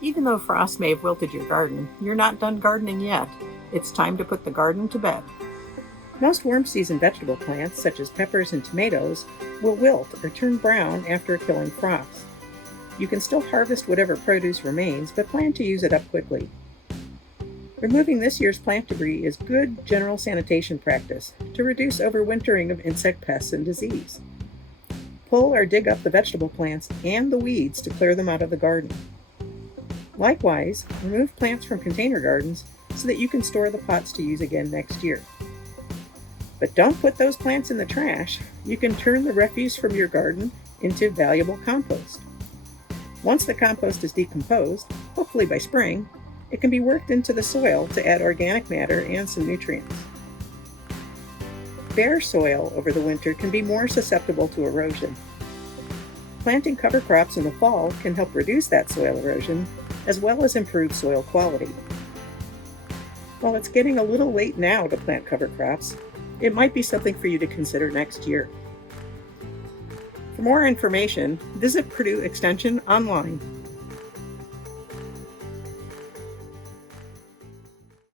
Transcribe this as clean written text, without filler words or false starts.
Even though frost may have wilted your garden, you're not done gardening yet. It's time to put the garden to bed. Most warm season vegetable plants, such as peppers and tomatoes, will wilt or turn brown after a killing frost. You can still harvest whatever produce remains, but plan to use it up quickly. Removing this year's plant debris is good general sanitation practice to reduce overwintering of insect pests and disease. Pull or dig up the vegetable plants and the weeds to clear them out of the garden. Likewise, remove plants from container gardens so that you can store the pots to use again next year. But don't put those plants in the trash. You can turn the refuse from your garden into valuable compost. Once the compost is decomposed, hopefully by spring, it can be worked into the soil to add organic matter and some nutrients. Bare soil over the winter can be more susceptible to erosion. Planting cover crops in the fall can help reduce that soil erosion, as well as improve soil quality. While it's getting a little late now to plant cover crops, it might be something for you to consider next year. For more information, visit Purdue Extension online